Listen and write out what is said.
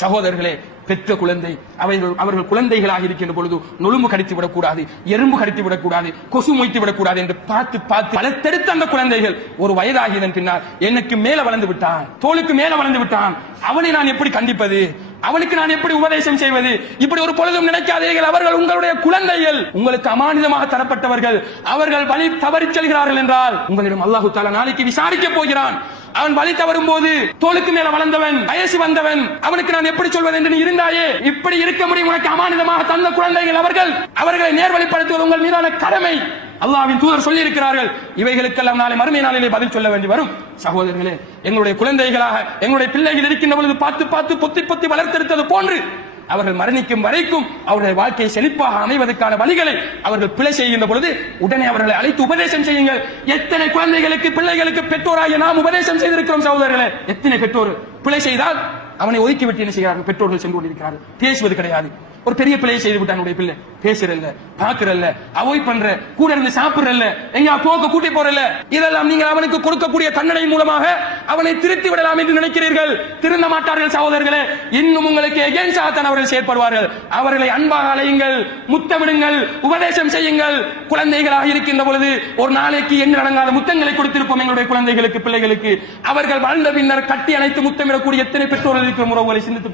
சகோதரர்களே, பெற்ற குழந்தை அவர்கள் குழந்தைகளாக இருக்கின்ற பொழுது நொழும்பு கடித்து விடக்கூடாது, எறும்பு கடித்து விடக்கூடாது, கொசு மொய்த்து விடக்கூடாது என்று பார்த்து பார்த்து வளர்த்தெடுத்த அந்த குழந்தைகள் ஒரு வயதாகியதன் பின்னால் எனக்கு மேல வளர்ந்து விட்டான், தோளுக்கு மேல வளர்ந்து விட்டான், அவனை நான் எப்படி கண்டிப்பது, அவனுக்கு நான் எப்படி உபதேசம் செய்வது? இப்படி ஒரு பொழுதும் நினைக்காதீர்கள். அவர்கள் உங்களுடைய குழந்தைகள், உங்களுக்கு அமானிதமாக தரப்பட்டவர்கள். அவர்கள் வழி தவறி செல்கிறார்கள் என்றால் உங்களிடம் அல்லாஹு தஆலா நாளைக்கு விசாரிக்க போகிறான். அவன் வழி தவறும் போது தோளுக்கு மேல வளர்ந்தவன், வயசு வந்தவன், அவனுக்கு நான் எப்படி சொல்வது என்று நீ இருந்தாயே. இப்படி இருக்க முடியும்? உனக்கு அமானிதமாக தந்த குழந்தைகள் அவர்களை நேர்வழிப்படுத்துவது உங்கள் மீதான கடமை. அல்லாஹ்வின் தூதர் சொல்லி இருக்கிறார்கள். இவைகளுக்கெல்லாம் நாளை மறுமை நாளிலே பதில் சொல்ல வேண்டி வரும். சகோதரர்களே, எங்களுடைய குழந்தைகளாக எங்களுடைய பிள்ளைகள் இருக்கின்ற பொழுது பார்த்து பார்த்து பொத்தி பொத்தி வளர்த்தெடுத்தது போன்று அவர்கள் மரணிக்கும் வரைக்கும் அவருடைய வாழ்க்கையை செழிப்பாக அமைவதற்கான வழிகளை அவர்கள் பிழை செய்கின்ற பொழுது உடனே அவர்களை அழைத்து உபதேசம் செய்யுங்கள். எத்தனை குழந்தைகளுக்கு பிள்ளைகளுக்கு பெற்றோராகிய நாம் உபதேசம் செய்திருக்கிறோம் சகோதரர்களே. எத்தனை பெற்றோர் பிழை செய்தால் அவனை ஒதுக்கிவிட்டு என்ன செய்கிறார்கள்? பெற்றோர்கள் சென்று கொண்டிருக்கிறார்கள். பேசுவது கிடையாது. ஒரு பெரிய பிள்ளையை செய்து விட்டான் பிள்ளை, பேசுறல்ல, பாக்குறல்ல, அவாய்ட் பண்ற, கூட இருந்து சாப்பிடுறல்ல, எங்க போக்க கூட்டி போறல்ல, இதெல்லாம் நீங்கள் அவனுக்கு கொடுக்கக்கூடிய தண்டனை மூலமாக அவனை திருத்தி விடலாம் என்று நினைக்கிறீர்கள். திருந்த மாட்டார்கள் சகோதரர்களே. இன்னும் உங்களுக்கு எகென்ஸ்டாகத்தான் அவர்கள் செயற்படுவார்கள். அவர்களை அன்பாக அழையுங்கள், முத்தமிடுங்கள், உபதேசம் செய்யுங்கள். குழந்தைகளாக இருக்கின்ற பொழுது ஒரு நாளைக்கு எண்ணி அடங்காத முத்தங்களை கொடுத்திருப்போம் எங்களுடைய குழந்தைகளுக்கு, பிள்ளைகளுக்கு. அவர்கள் வாழ்ந்த பின்னர் கட்டி அணைத்து முத்தமிடக்கூடிய எத்தனை பெற்றோர்கள் இருக்கிற உறவுகளை சிந்தித்து